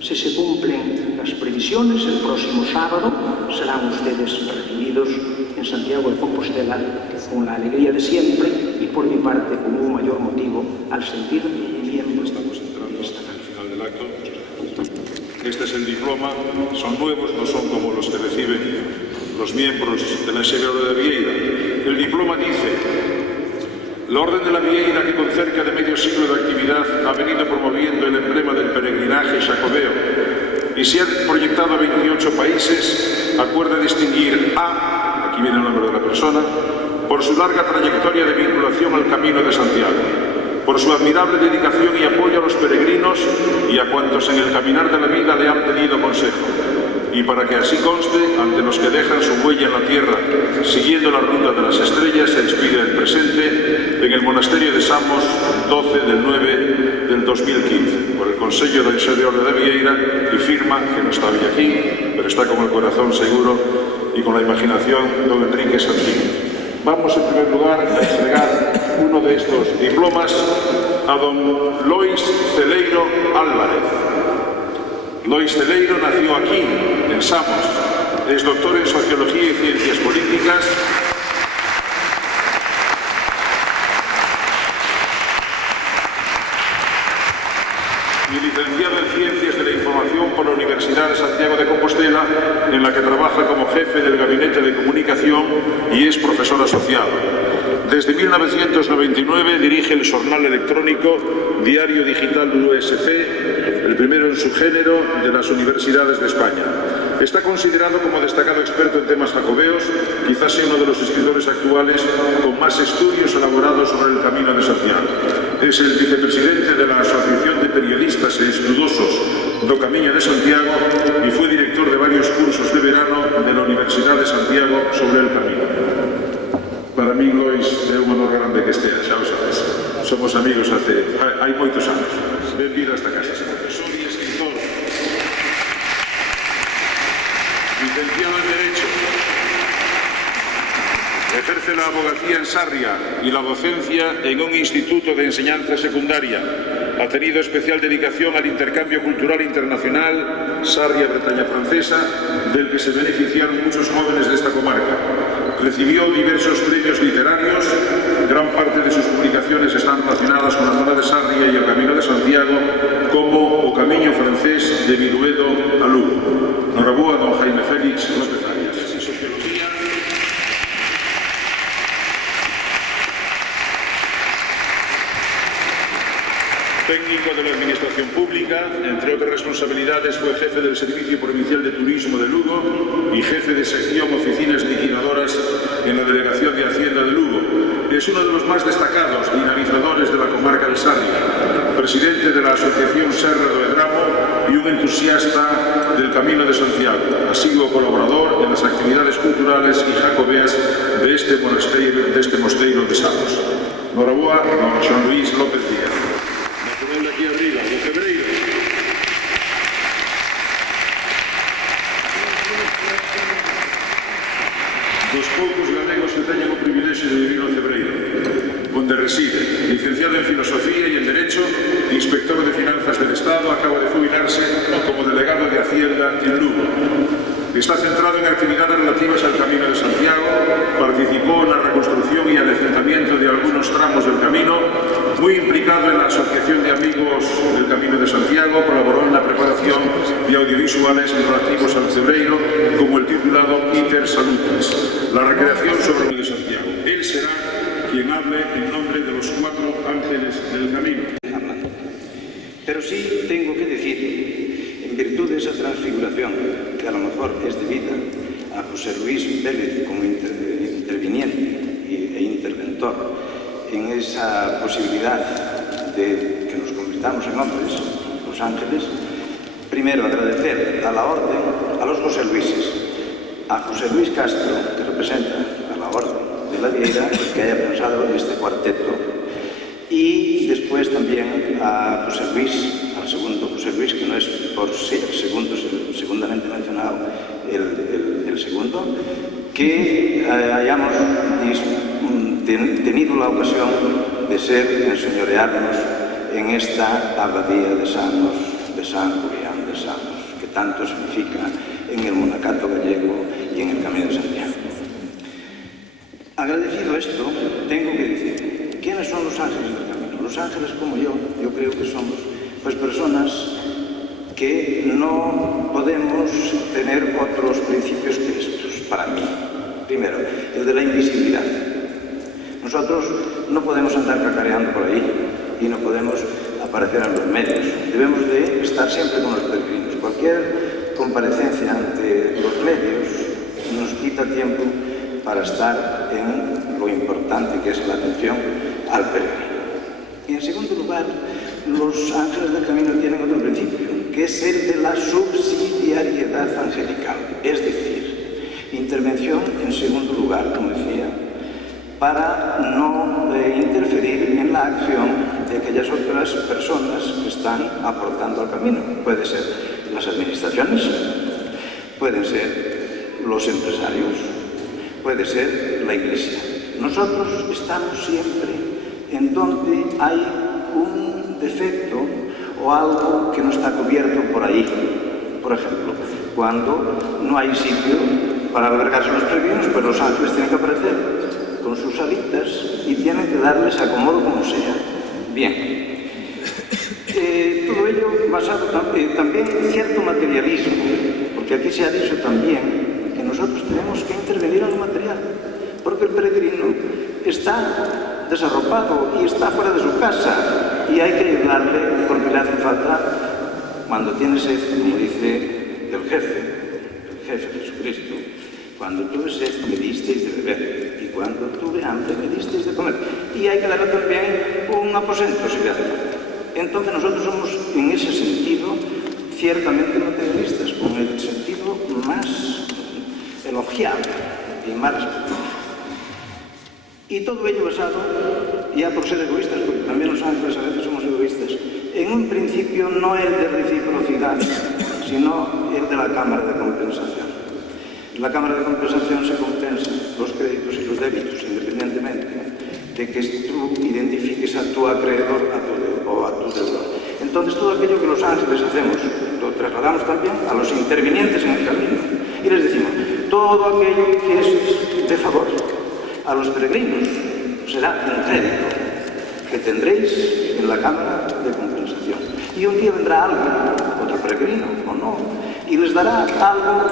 Si se cumplen las previsiones, el próximo sábado serán ustedes recibidos en Santiago de Compostela con la alegría de siempre y por mi parte con un mayor motivo al sentirme miembro. Estamos entrando hasta el final del acto. Este es el diploma, son nuevos, no son como los que reciben los miembros de la Orden de Vieira. El diploma dice: la Orden de la Vieira, que con cerca de medio siglo de actividad ha venido promoviendo el emblema del peregrinaje jacobeo y se ha proyectado a 28 países, acuerda distinguir a, aquí viene el nombre de la persona, por su larga trayectoria de vinculación al Camino de Santiago, por su admirable dedicación y apoyo a los peregrinos y a cuantos en el caminar de la vida le han pedido consejo, y para que así conste ante los que dejan su huella en la tierra, siguiendo la ruta de las estrellas, se despide del presente en el monasterio de Samos, 12 del 9 del 2015, por el Consejo del Orde de Vieira, y firma, que no está hoy aquí, pero está con el corazón seguro y con la imaginación, don Enrique Santini. Vamos en primer lugar a entregar uno de estos diplomas a don Lois Celeiro Álvarez. Lois Celeiro nació aquí, en Samos, es doctor en Sociología y Ciencias Políticas, y licenciado en Ciencias de la Información por la Universidad de Santiago de Compostela, en la que trabaja como jefe del Gabinete de Comunicación y es profesor asociado. Desde 1999 dirige el jornal electrónico Diario Digital USC, el primero en su género de las universidades de España. Está considerado como destacado experto en temas jacobeos, quizás sea uno de los escritores actuales con más estudios elaborados sobre el Camino de Santiago. Es el vicepresidente de la Asociación de Periodistas e Estudosos do Camiño de Santiago y fue director de varios cursos de verano de la Universidad de Santiago sobre el Camino. Para mí, Lois, é un honor grande que estea, xa o sabes. Somos amigos hai moitos anos. Benvido a esta casa, profesor y escritor. Licenciado en Derecho. Ejerce la abogacía en Sarria y la docencia en un instituto de enseñanza secundaria. Ha tenido especial dedicación al intercambio cultural internacional Sarria-Bretaña Francesa, del que se beneficiaron muchos jóvenes de esta comarca. Recibió diversos premios delegaciones están relacionadas con la zona de Sarria y el Camino de Santiago, como o Camiño francés de Viduedo a Lugo. Noraboa, don Jaime Félix López Arias. Sociología. Técnico de la Administración Pública, entre otras responsabilidades fue jefe del Servicio Provincial de Turismo de Lugo y jefe de sección Oficinas Liquidadoras en la Delegación de Hacienda de Lugo. Es uno de los más destacados dinamizadores de la comarca de Sarria, presidente de la Asociación Serra do Edramo y un entusiasta del Camino de Santiago, asiduo colaborador en las actividades culturales y jacobeas de este mosteiro de Samos. Noraboa, don Xoán Luís López Díaz. Aquí arriba, de Cebreiro. Dos poucos galegos que teñen o privilexio de vivir no Cebreiro, onde reside. Licenciado en Filosofía y en Derecho, inspector de Finanzas del Estado, acaba de jubilarse como delegado de Hacienda en Lugo. Está centrado en actividades relativas al Camino de Santiago, participó en la reconstrucción y adecentamiento de algunos tramos del camino, muy implicado en la Asociación de Amigos del Camino de Santiago, colaboró en la preparación de audiovisuales relativos al Cebreiro, como el titulado Inter Salutes, la recreación sobre el Camino de Santiago. Él será quien hable en nombre de los 4 ángeles del camino. Pero sí tengo que decir, en virtud de esa transfiguración, que a lo mejor es debida a José Luis Vélez como interviniente e interventor en esa posibilidad de que nos convirtamos en hombres, los ángeles, primero agradecer a la orden, a los José Luises, a José Luis Castro, que representa a la orden de la Vieira, que haya pensado en este cuarteto, y después también a José Luis, al segundo José Luis, que no es por ser segundamente mencionado el segundo, que hayamos tenido la ocasión de ser enseñorearnos en esta abadía de Samos, de San Julián de Samos, que tanto significa en el monacato gallego y en el Camino de Santiago. Agradecido esto, tengo que decir, ¿quiénes son los ángeles del camino? Los ángeles, como yo creo que somos pues personas que no podemos tener otros principios que estos, para mí. Primero, el de la invisibilidad. Nosotros no podemos andar cacareando por ahí y no podemos aparecer en los medios. Debemos de estar siempre con los peregrinos. Cualquier comparecencia ante los medios nos quita tiempo para estar en lo importante que es la atención al peregrino. Y en segundo lugar, los ángeles del camino tienen otro principio, que es el de la subsidiariedad angelical. Es decir, intervención en segundo lugar, como decía, para no interferir en la acción de aquellas otras personas que están aportando al camino. Puede ser las administraciones, pueden ser los empresarios, puede ser la Iglesia. Nosotros estamos siempre en donde hay un defecto o algo que no está cubierto por ahí. Por ejemplo, cuando no hay sitio para albergarse los peregrinos, pues los ángeles tienen que aparecer con sus alitas y tienen que darles acomodo como sea. Bien. Todo ello basado también en cierto materialismo, porque aquí se ha dicho también que nosotros tenemos que intervenir en lo material, porque el peregrino está desarropado y está fuera de su casa y hay que ayudarle porque le hace falta cuando tiene sed, como dice el jefe Jesucristo. Cuando tuve sed me disteis de beber y cuando tuve hambre me disteis de comer. Y hay que darle también un aposento si le hace falta. Entonces nosotros somos en ese sentido ciertamente materialistas, con el sentido más elogiable y más respetuoso. Y todo ello basado, ya por ser egoístas, porque también los ángeles a veces somos egoístas, en un principio no el de reciprocidad, sino el de la cámara de compensación. En la cámara de compensación se compensan los créditos y los débitos, independientemente de que tú identifiques a tu acreedor o a tu deudor. Entonces todo aquello que los ángeles hacemos, lo trasladamos también a los intervinientes en el camino. Y les decimos, todo aquello que es de favor a los peregrinos será un crédito. que tendréis en la cámara de compensación. Y un día vendrá alguien, otro peregrino o no, y les dará algo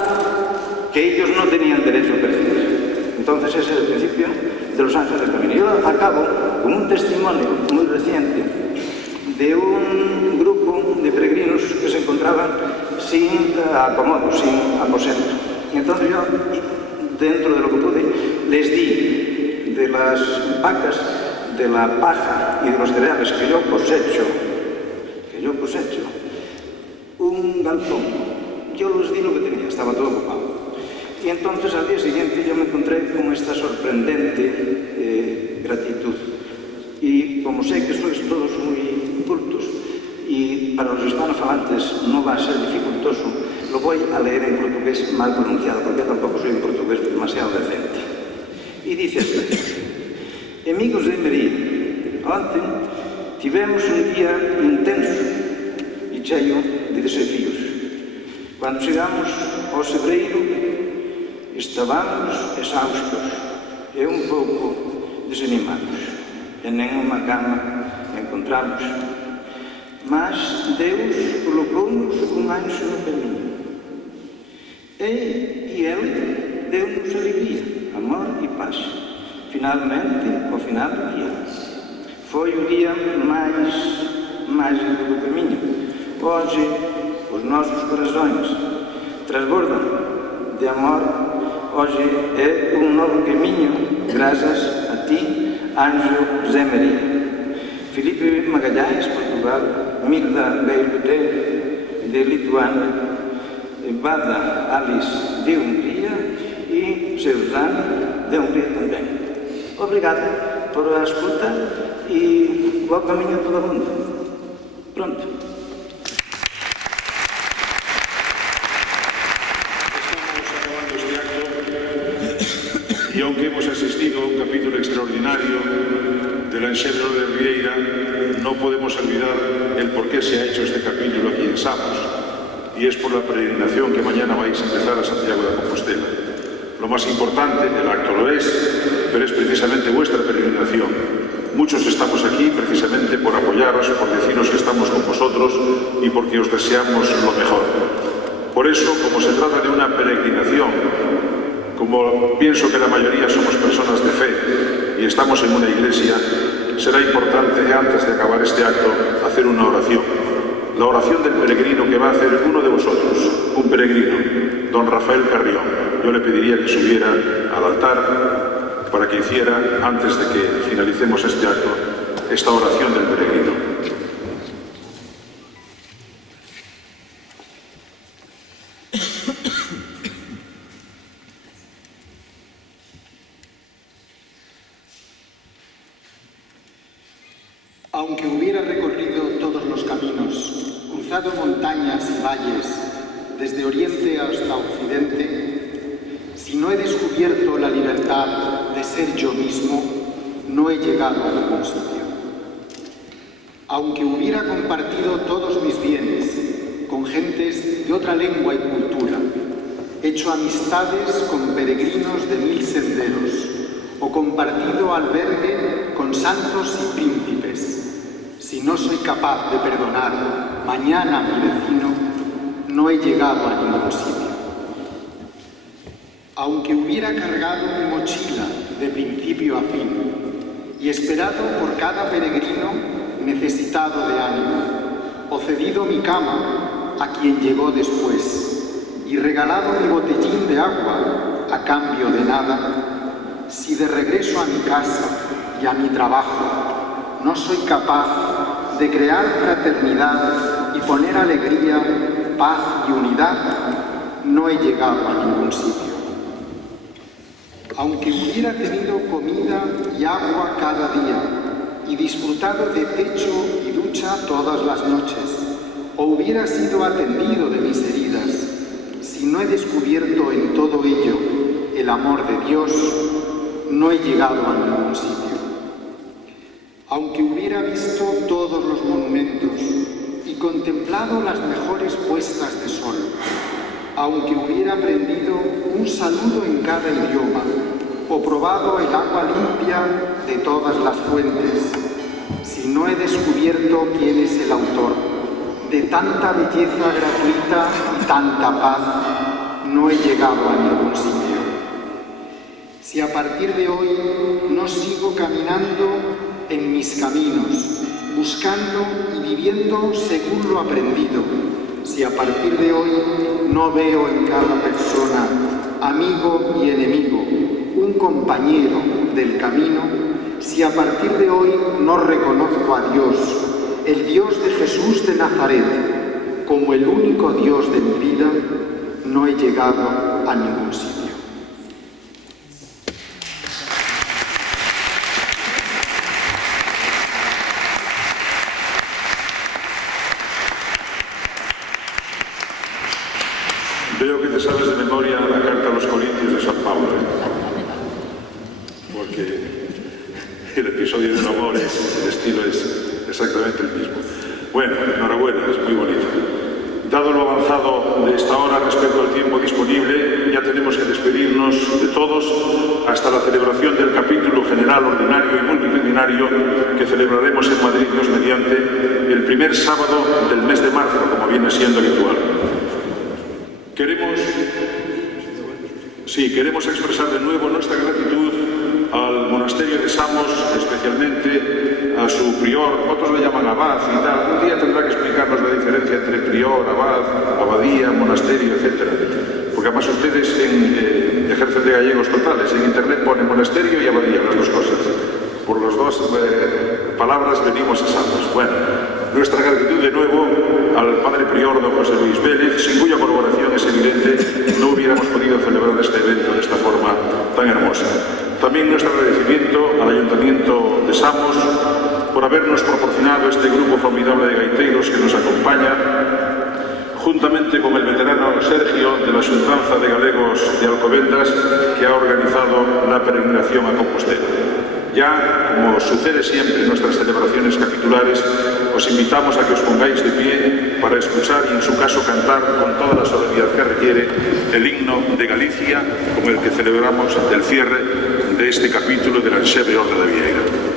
que ellos no tenían derecho a percibir. Entonces ese es el principio de los ángeles del camino. Yo acabo con un testimonio muy reciente de un grupo de peregrinos que se encontraban sin acomodo, sin aposento. Y entonces yo, dentro de lo que pude, les di de las vacas, de la paja y de los cereales que yo cosecho, un galpón. Yo les di lo que tenía, estaba todo ocupado. Y entonces al día siguiente yo me encontré con esta sorprendente gratitud. Y como sé que sois todos muy cultos y para los hispanofalantes no va a ser dificultoso, lo voy a leer en portugués mal pronunciado, porque tampoco soy un portugués demasiado decente. Y dice así: amigos de María, ontem tivemos un día intenso e cheio de desafios. Quando chegamos ao Sebreiro, estábamos exaustos e un pouco desanimados. E nenhuma cama encontramos. Mas Deus colocou-nos um anjo no caminho. E Ele deu-nos alegria, amor e paz. Finalmente, ao final do dia. Foi o dia mais mágico do caminho. Hoje, os nossos corações transbordam de amor. Hoje é um novo caminho, graças a ti, Anjo José Maria. Filipe Magalhães, Portugal. Milda Beirute, de Lituânia. Bada Alice, de Hungria. E Suzana, de Hungria também. Obrigado por a escuta e bom caminho a todo mundo. Pronto. Y aunque hemos asistido a un capítulo extraordinario del Enxebre de Rieira, no podemos olvidar el por qué se ha hecho este capítulo aquí en Samos, y es por la peregrinación que mañana vais a empezar a Santiago de Compostela. Lo más importante, el acto lo es, pero es precisamente vuestra peregrinación. Muchos estamos aquí precisamente por apoyaros, por deciros que estamos con vosotros y porque os deseamos lo mejor. Por eso, como se trata de una peregrinación, como pienso que la mayoría somos personas de fe y estamos en una iglesia, será importante, antes de acabar este acto, hacer una oración. La oración del peregrino que va a hacer uno de vosotros, un peregrino, don Rafael Carrión. Yo le pediría que subiera al altar para que hiciera, antes de que finalicemos este acto, esta oración del peregrino. Aunque hubiera recorrido todos los caminos, cruzado montañas y valles, desde oriente hasta occidente, si no he descubierto la libertad de ser yo mismo, no he llegado a ningún sitio. Aunque hubiera compartido todos mis bienes con gentes de otra lengua y cultura, hecho amistades con peregrinos de 1000 senderos, o compartido albergue con santos y príncipes, si no soy capaz de perdonar mañana a mi vecino, no he llegado a ningún sitio. Aunque hubiera cargado mi mochila de principio a fin y esperado por cada peregrino necesitado de ánimo, o cedido mi cama a quien llegó después y regalado mi botellín de agua a cambio de nada, si de regreso a mi casa y a mi trabajo no soy capaz de crear fraternidad y poner alegría, paz y unidad, no he llegado a ningún sitio. Aunque hubiera tenido comida y agua cada día y disfrutado de techo y ducha todas las noches, o hubiera sido atendido de mis heridas, si no he descubierto en todo ello el amor de Dios, no he llegado a ningún sitio. Aunque hubiera visto todos los monumentos y contemplado las mejores puestas de sol, aunque hubiera aprendido un saludo en cada idioma o probado el agua limpia de todas las fuentes, si no he descubierto quién es el autor de tanta belleza gratuita y tanta paz, no he llegado a ningún sitio. Si a partir de hoy no sigo caminando en mis caminos, buscando y viviendo según lo aprendido, si a partir de hoy no veo en cada persona, amigo y enemigo, un compañero del camino, si a partir de hoy no reconozco a Dios, el Dios de Jesús de Nazaret, como el único Dios de mi vida, no he llegado a ningún sitio. Veo que te sabes de memoria la carta a los Corintios de San Pablo, porque el episodio del amor el estilo es exactamente el mismo. Bueno, enhorabuena, es muy bonito. Dado lo avanzado de esta hora respecto al tiempo disponible, ya tenemos que despedirnos de todos hasta la celebración del capítulo general ordinario y multitudinario que celebraremos en Madrid, Dios mediante, el primer sábado del mes de marzo, como viene siendo habitual. Queremos expresar de nuevo nuestra gratitud al monasterio de Samos, especialmente a su prior, otros le llaman abad y tal. Un día tendrá que explicarnos la diferencia entre prior, abad, abadía, monasterio, etc. Porque además ustedes ejercen de gallegos totales. En internet ponen monasterio y abadía, las dos cosas. Por las dos palabras venimos a Samos. Bueno, nuestra gratitud de nuevo al padre prior don José Luis Vélez, sin cuya colaboración es evidente no hubiéramos podido celebrar este evento de esta forma tan hermosa. También nuestro agradecimiento al Ayuntamiento de Samos por habernos proporcionado este grupo formidable de gaiteros que nos acompaña, juntamente con el veterano Sergio de la Xuntanza de Galegos de Alcobendas, que ha organizado la peregrinación a Compostela. Ya, como sucede siempre en nuestras celebraciones capitulares, os invitamos a que os pongáis de pie para escuchar y en su caso cantar con toda la solemnidad que requiere el himno de Galicia, como el que celebramos del cierre de este capítulo de la Enxeve Orde da Vieira.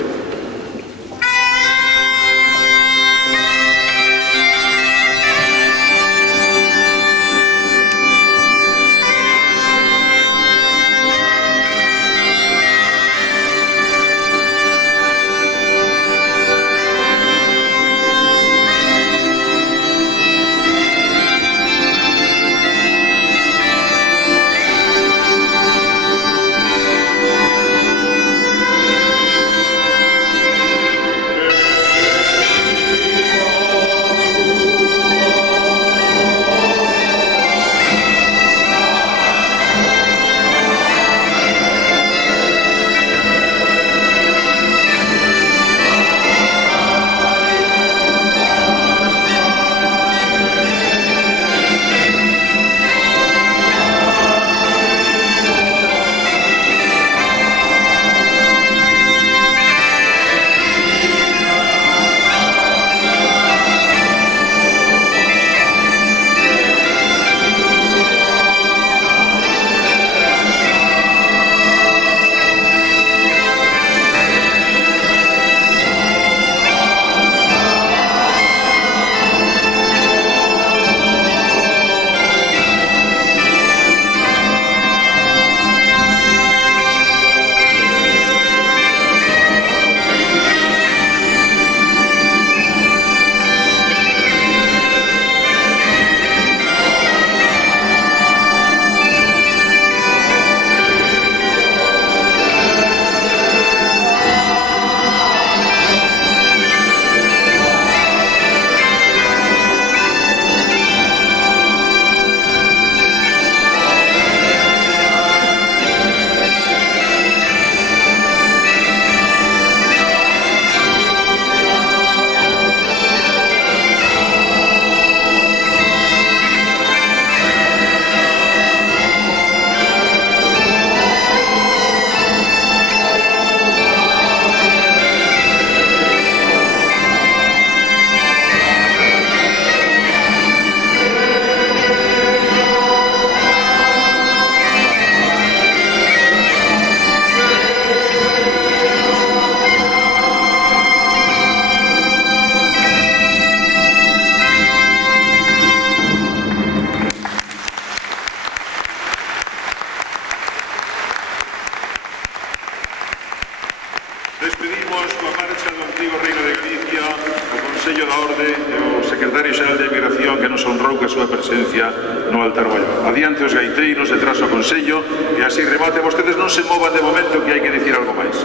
Despedimos coa marcha do antigo reino de Galicia, o Consello da Orde e o Secretario Xeral de Emigración que nos honrou ca súa presencia no altar maior. Adiante os gaiteiros, detrás o Consello, e así remate. Vostedes non se movan de momento que hai que dicir algo máis.